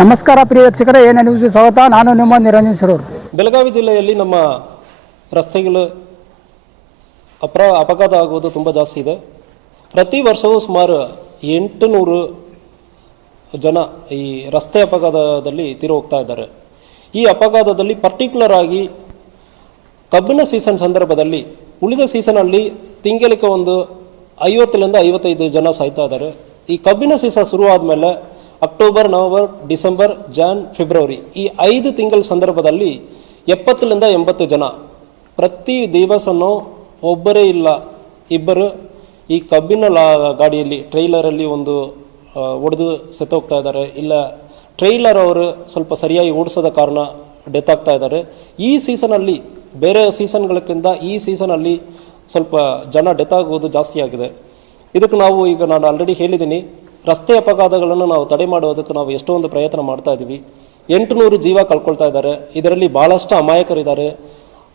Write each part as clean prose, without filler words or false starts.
ನಮಸ್ಕಾರ ಪ್ರಿಯ ವೀಕ್ಷಕರೇ, ಏನು ನ್ಯೂಸ್ ಸ್ವಾಗತ. ನಾನು ನಿಮ್ಮ ನಿರಂಜನ್ ಸರೂರ್. ಬೆಳಗಾವಿ ಜಿಲ್ಲೆಯಲ್ಲಿ ನಮ್ಮ ರಸ್ತೆಗಳು ಅಪಘಾತ ಆಗುವುದು ತುಂಬ ಜಾಸ್ತಿ ಇದೆ. ಪ್ರತಿ ವರ್ಷವೂ ಸುಮಾರು 800 ಜನ ಈ ರಸ್ತೆ ಅಪಘಾತದಲ್ಲಿ ತೀರಿ ಹೋಗ್ತಾ ಇದ್ದಾರೆ. ಈ ಅಪಘಾತದಲ್ಲಿ ಪರ್ಟಿಕ್ಯುಲರ್ ಆಗಿ ಕಬ್ಬಿನ ಸೀಸನ್ ಸಂದರ್ಭದಲ್ಲಿ, ಉಳಿದ ಸೀಸನಲ್ಲಿ ತಿಂಗಳಿಗೆ ಒಂದು 50ರಿಂದ 55 ಜನ ಸಾಯ್ತಾ ಇದ್ದಾರೆ. ಈ ಕಬ್ಬಿನ ಸೀಸನ್ ಶುರುವಾದ ಮೇಲೆ October, November, December, Jan, February ಈ 5 ತಿಂಗಳ ಸಂದರ್ಭದಲ್ಲಿ 70ರಿಂದ 80 ಜನ ಪ್ರತಿ ದಿವಸನೂ ಒಬ್ಬರೇ ಇಲ್ಲ ಇಬ್ಬರು ಈ ಕಬ್ಬಿನ ಗಾಡಿಯಲ್ಲಿ ಟ್ರೈಲರಲ್ಲಿ ಒಂದು ಒಡೆದು ಸತ್ತೋಗ್ತಾ ಇದ್ದಾರೆ. ಇಲ್ಲ ಟ್ರೈಲರ್ ಅವರು ಸ್ವಲ್ಪ ಸರಿಯಾಗಿ ಓಡಿಸೋದ ಕಾರಣ ಡೆತ್ ಆಗ್ತಾ ಇದ್ದಾರೆ. ಈ ಸೀಸನಲ್ಲಿ ಬೇರೆ ಸೀಸನ್ಗಳಕ್ಕಿಂತ ಈ ಸೀಸನಲ್ಲಿ ಸ್ವಲ್ಪ ಜನ ಡೆತ್ ಆಗುವುದು ಜಾಸ್ತಿ ಆಗಿದೆ. ಇದಕ್ಕೆ ನಾನು ಆಲ್ರೆಡಿ ಹೇಳಿದ್ದೀನಿ, ರಸ್ತೆ ಅಪಘಾತಗಳನ್ನು ನಾವು ತಡೆ ಮಾಡುವುದಕ್ಕೆ ನಾವು ಎಷ್ಟೊಂದು ಪ್ರಯತ್ನ ಮಾಡ್ತಾ ಇದ್ದೀವಿ. 800 ಜೀವ ಕಳ್ಕೊಳ್ತಾ ಇದ್ದಾರೆ. ಇದರಲ್ಲಿ ಭಾಳಷ್ಟು ಅಮಾಯಕರಿದ್ದಾರೆ.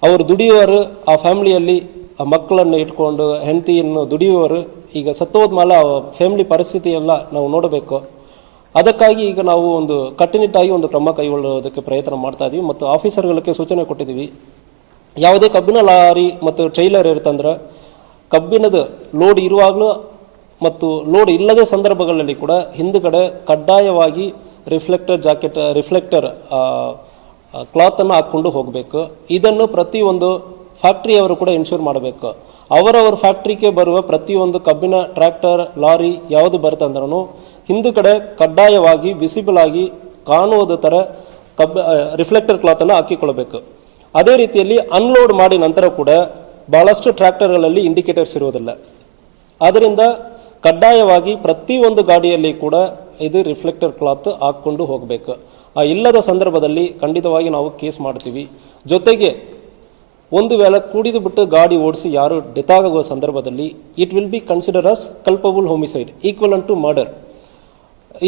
ಅವರು ದುಡಿಯುವವರು, ಆ ಫ್ಯಾಮಿಲಿಯಲ್ಲಿ ಆ ಮಕ್ಕಳನ್ನು ಇಟ್ಕೊಂಡು ಹೆಂಡತಿಯನ್ನು ದುಡಿಯುವವರು ಈಗ ಸತ್ತೋದ ಮೇಲೆ ಆ ಫ್ಯಾಮಿಲಿ ಪರಿಸ್ಥಿತಿ ಎಲ್ಲ ನಾವು ನೋಡಬೇಕು. ಅದಕ್ಕಾಗಿ ಈಗ ನಾವು ಒಂದು ಕಟ್ಟುನಿಟ್ಟಾಗಿ ಒಂದು ಕ್ರಮ ಕೈಗೊಳ್ಳುವುದಕ್ಕೆ ಪ್ರಯತ್ನ ಮಾಡ್ತಾ ಇದ್ದೀವಿ ಮತ್ತು ಆಫೀಸರ್ಗಳಿಗೆ ಸೂಚನೆ ಕೊಟ್ಟಿದ್ದೀವಿ. ಯಾವುದೇ ಕಬ್ಬಿನ ಲಾರಿ ಮತ್ತು ಟ್ರೈಲರ್ ಇರುತ್ತಂದ್ರೆ ಕಬ್ಬಿನದ ಲೋಡ್ ಇರುವಾಗಲೂ ಮತ್ತು ಲೋಡ್ ಇಲ್ಲದ ಸಂದರ್ಭಗಳಲ್ಲಿ ಕೂಡ ಹಿಂದುಗಡೆ ಕಡ್ಡಾಯವಾಗಿ ರಿಫ್ಲೆಕ್ಟರ್ ಕ್ಲಾತನ್ನು ಹಾಕ್ಕೊಂಡು ಹೋಗಬೇಕು. ಇದನ್ನು ಪ್ರತಿಯೊಂದು ಫ್ಯಾಕ್ಟ್ರಿಯವರು ಕೂಡ ಇನ್ಶೂರ್ ಮಾಡಬೇಕು. ಅವರವರ ಫ್ಯಾಕ್ಟ್ರಿಗೆ ಬರುವ ಪ್ರತಿಯೊಂದು ಕಬ್ಬಿನ ಟ್ರ್ಯಾಕ್ಟರ್, ಲಾರಿ ಯಾವುದು ಬರುತ್ತಂದ್ರೂ ಹಿಂದುಗಡೆ ಕಡ್ಡಾಯವಾಗಿ ವಿಸಿಬಲ್ ಆಗಿ ಕಾಣುವುದ ಥರ ರಿಫ್ಲೆಕ್ಟರ್ ಕ್ಲಾತನ್ನು ಹಾಕಿಕೊಳ್ಳಬೇಕು. ಅದೇ ರೀತಿಯಲ್ಲಿ ಅನ್ಲೋಡ್ ಮಾಡಿ ನಂತರ ಕೂಡ ಭಾಳಷ್ಟು ಟ್ರ್ಯಾಕ್ಟರ್ಗಳಲ್ಲಿ ಇಂಡಿಕೇಟರ್ಸ್ ಇರುವುದಿಲ್ಲ. ಆದ್ದರಿಂದ ಕಡ್ಡಾಯವಾಗಿ ಪ್ರತಿಯೊಂದು ಗಾಡಿಯಲ್ಲಿ ಕೂಡ ಇದು ರಿಫ್ಲೆಕ್ಟರ್ ಕ್ಲಾತ್ ಹಾಕ್ಕೊಂಡು ಹೋಗಬೇಕು. ಆ ಇಲ್ಲದ ಸಂದರ್ಭದಲ್ಲಿ ಖಂಡಿತವಾಗಿ ನಾವು ಕೇಸ್ ಮಾಡ್ತೀವಿ. ಜೊತೆಗೆ ಒಂದು ವೇಳೆ ಕುಡಿದು ಬಿಟ್ಟು ಗಾಡಿ ಓಡಿಸಿ ಯಾರು ಡೆತ್ ಆಗುವ ಸಂದರ್ಭದಲ್ಲಿ it will be consider as culpable homicide equivalent to murder.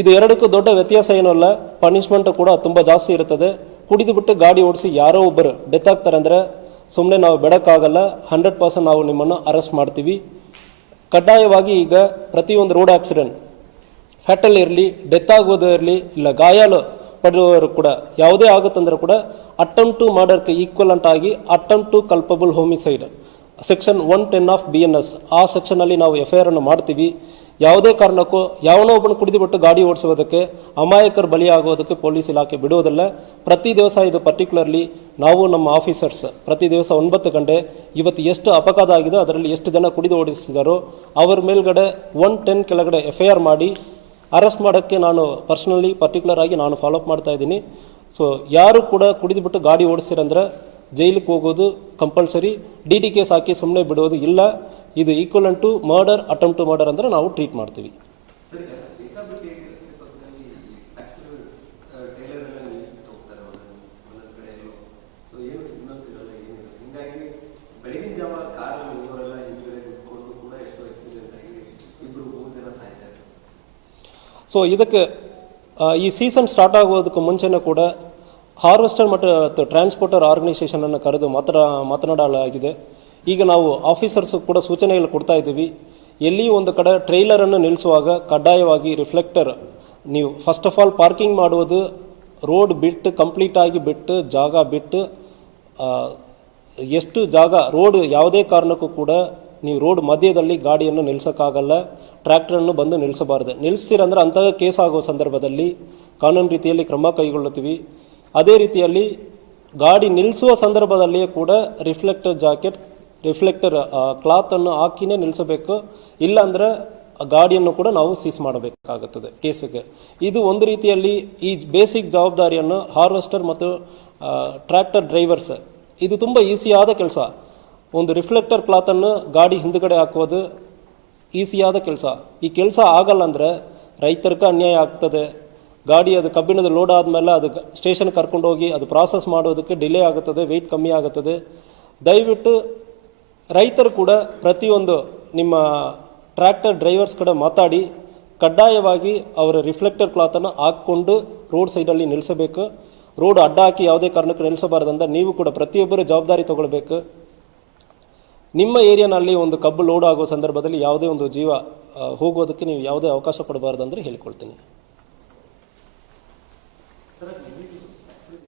ಇದು ಎರಡಕ್ಕೂ ದೊಡ್ಡ ವ್ಯತ್ಯಾಸ ಏನೂ ಅಲ್ಲ. ಪನಿಷ್ಮೆಂಟ್ ಕೂಡ ತುಂಬ ಜಾಸ್ತಿ ಇರುತ್ತದೆ. ಕುಡಿದು ಬಿಟ್ಟು ಗಾಡಿ ಓಡಿಸಿ ಯಾರೋ ಒಬ್ಬರು ಡೆತ್ ಆಗ್ತಾರೆ ಅಂದರೆ ಸುಮ್ಮನೆ ನಾವು ಬಿಡೋಕ್ಕಾಗಲ್ಲ. 100% ನಾವು ನಿಮ್ಮನ್ನು ಅರೆಸ್ಟ್ ಮಾಡ್ತೀವಿ. ಕಡ್ಡಾಯವಾಗಿ ಈಗ ಪ್ರತಿಯೊಂದು ರೋಡ್ ಆಕ್ಸಿಡೆಂಟ್, ಫ್ಯಾಟಲ್ ಇರಲಿ, ಡೆತ್ ಆಗೋದು ಇರಲಿ, ಇಲ್ಲ ಗಾಯಾಲು ಪಡೆಯುವವರು ಕೂಡ ಯಾವುದೇ ಆಗುತ್ತಂದ್ರೆ ಕೂಡ ಅಟೆಂಪ್ಟ್ ಟು ಮರ್ಡರ್ಗೆ ಈಕ್ವಲೆಂಟ್ ಆಗಿ attempt to culpable homicide section 110 of BNS ಆ ಸೆಕ್ಷನಲ್ಲಿ ನಾವು FIR ಅನ್ನು ಮಾಡ್ತೀವಿ. ಯಾವುದೇ ಕಾರಣಕ್ಕೂ ಯಾವನೋ ಒಬ್ಬನು ಕುಡಿದುಬಿಟ್ಟು ಗಾಡಿ ಓಡಿಸುವುದಕ್ಕೆ, ಅಮಾಯಕರು ಬಲಿಯಾಗುವುದಕ್ಕೆ ಪೊಲೀಸ್ ಇಲಾಖೆ ಬಿಡುವುದಿಲ್ಲ. ಪ್ರತಿ ದಿವಸ ಇದು ಪರ್ಟಿಕ್ಯುಲರ್ಲಿ ನಾವು ನಮ್ಮ ಆಫೀಸರ್ಸ್ ಪ್ರತಿ ದಿವಸ 9 ಗಂಟೆ ಇವತ್ತು ಎಷ್ಟು ಅಪಘಾತ ಆಗಿದೆ, ಅದರಲ್ಲಿ ಎಷ್ಟು ಜನ ಕುಡಿದು ಓಡಿಸಿದಾರೋ ಅವರ ಮೇಲ್ಗಡೆ 110 ಕೆಳಗಡೆ FIR ಮಾಡಿ ಅರೆಸ್ಟ್ ಮಾಡೋಕ್ಕೆ ನಾನು ಪರ್ಟಿಕ್ಯುಲರ್ ಆಗಿ ನಾನು ಫಾಲೋಅಪ್ ಮಾಡ್ತಾ ಇದ್ದೀನಿ. ಸೊ ಯಾರು ಕೂಡ ಕುಡಿದುಬಿಟ್ಟು ಗಾಡಿ ಓಡಿಸಿರಂದ್ರೆ ಜೈಲಿಗೆ ಹೋಗೋದು ಕಂಪಲ್ಸರಿ. DD ಕೇಸ್ ಹಾಕಿ ಸುಮ್ಮನೆ ಬಿಡೋದು ಇಲ್ಲ. ಇದು equivalent to murder, attempt to murder ಅಂದರೆ ನಾವು ಟ್ರೀಟ್ ಮಾಡ್ತೀವಿ. ಸೊ ಇದಕ್ಕೆ ಈ ಸೀಸನ್ ಸ್ಟಾರ್ಟ್ ಆಗೋದಕ್ಕೆ ಮುಂಚೆನೇ ಕೂಡ ಹಾರ್ವೆಸ್ಟರ್ ಮತ್ತು ಟ್ರಾನ್ಸ್ಪೋರ್ಟರ್ ಆರ್ಗನೈಸೇಷನನ್ನು ಕರೆದು ಮಾತನಾಡಲಾಗಿದೆ. ಈಗ ನಾವು ಆಫೀಸರ್ಸು ಕೂಡ ಸೂಚನೆಗಳು ಕೊಡ್ತಾ ಇದ್ದೀವಿ. ಎಲ್ಲಿ ಒಂದು ಕಡೆ ಟ್ರೈಲರನ್ನು ನಿಲ್ಲಿಸುವಾಗ ಕಡ್ಡಾಯವಾಗಿ ರಿಫ್ಲೆಕ್ಟರ್, ನೀವು ಫಸ್ಟ್ ಆಫ್ ಆಲ್ ಪಾರ್ಕಿಂಗ್ ಮಾಡುವುದು ರೋಡ್ ಬಿಟ್ಟು ಕಂಪ್ಲೀಟಾಗಿ ಬಿಟ್ಟು ಜಾಗ ಬಿಟ್ಟು, ಎಷ್ಟು ಜಾಗ ರೋಡ್ ಯಾವುದೇ ಕಾರಣಕ್ಕೂ ಕೂಡ ನೀವು ರೋಡ್ ಮಧ್ಯದಲ್ಲಿ ಗಾಡಿಯನ್ನು ನಿಲ್ಲಿಸೋಕ್ಕಾಗಲ್ಲ. ಟ್ರ್ಯಾಕ್ಟರನ್ನು ಬಂದು ನಿಲ್ಲಿಸಬಾರ್ದು. ನಿಲ್ಲಿಸ್ತೀರಂದ್ರೆ ಅಂತಹ ಕೇಸ್ ಆಗುವ ಸಂದರ್ಭದಲ್ಲಿ ಕಾನೂನು ರೀತಿಯಲ್ಲಿ ಕ್ರಮ ಕೈಗೊಳ್ಳುತ್ತೀವಿ. ಅದೇ ರೀತಿಯಲ್ಲಿ ಗಾಡಿ ನಿಲ್ಲಿಸುವ ಸಂದರ್ಭದಲ್ಲಿಯೇ ಕೂಡ ರಿಫ್ಲೆಕ್ಟರ್ ಕ್ಲಾತನ್ನು ಹಾಕಿನೇ ನಿಲ್ಲಿಸಬೇಕು. ಇಲ್ಲಾಂದರೆ ಗಾಡಿಯನ್ನು ಕೂಡ ನಾವು ಸೀಸ್ ಮಾಡಬೇಕಾಗುತ್ತದೆ ಕೇಸಿಗೆ. ಇದು ಒಂದು ರೀತಿಯಲ್ಲಿ ಈ ಬೇಸಿಕ್ ಜವಾಬ್ದಾರಿಯನ್ನು ಹಾರ್ವೆಸ್ಟರ್ ಮತ್ತು ಟ್ರ್ಯಾಕ್ಟರ್ ಡ್ರೈವರ್ಸ್, ಇದು ತುಂಬ ಈಸಿಯಾದ ಕೆಲಸ. ಒಂದು ರಿಫ್ಲೆಕ್ಟರ್ ಕ್ಲಾತನ್ನು ಗಾಡಿ ಹಿಂದುಗಡೆ ಹಾಕೋದು ಈಸಿಯಾದ ಕೆಲಸ. ಈ ಕೆಲಸ ಆಗಲ್ಲ ಅಂದರೆ ರೈತರಿಗೆ ಅನ್ಯಾಯ ಆಗ್ತದೆ. ಗಾಡಿ ಅದು ಕಬ್ಬಿಣದ ಲೋಡ್ ಆದಮೇಲೆ ಅದು ಸ್ಟೇಷನ್ ಕರ್ಕೊಂಡು ಹೋಗಿ ಅದು ಪ್ರಾಸೆಸ್ ಮಾಡೋದಕ್ಕೆ ಡಿಲೇ ಆಗುತ್ತದೆ, ವೆಯ್ಟ್ ಕಮ್ಮಿ ಆಗುತ್ತದೆ. ದಯವಿಟ್ಟು ರೈತರು ಕೂಡ ಪ್ರತಿಯೊಂದು ನಿಮ್ಮ ಟ್ರ್ಯಾಕ್ಟರ್ ಡ್ರೈವರ್ಸ್ ಕಡೆ ಮಾತಾಡಿ ಕಡ್ಡಾಯವಾಗಿ ಅವರ ರಿಫ್ಲೆಕ್ಟರ್ ಕ್ಲಾತನ್ನು ಹಾಕ್ಕೊಂಡು ರೋಡ್ ಸೈಡಲ್ಲಿ ನಿಲ್ಲಿಸಬೇಕು. ರೋಡ್ ಅಡ್ಡ ಹಾಕಿ ಯಾವುದೇ ಕಾರಣಕ್ಕೆ ನಿಲ್ಲಿಸಬಾರ್ದಂತ ನೀವು ಕೂಡ ಪ್ರತಿಯೊಬ್ಬರು ಜವಾಬ್ದಾರಿ ತಗೊಳ್ಬೇಕು. ನಿಮ್ಮ ಏರಿಯಾನಲ್ಲಿ ಒಂದು ಕಬ್ಬು ಲೋಡ್ ಆಗುವ ಸಂದರ್ಭದಲ್ಲಿ ಯಾವುದೇ ಒಂದು ಜೀವ ಹೋಗೋದಕ್ಕೆ ನೀವು ಯಾವುದೇ ಅವಕಾಶ ಕೊಡಬಾರ್ದು ಅಂದರೆ ಹೇಳಿಕೊಳ್ತೀನಿ. ಸರ್ ನಿಮಗೆ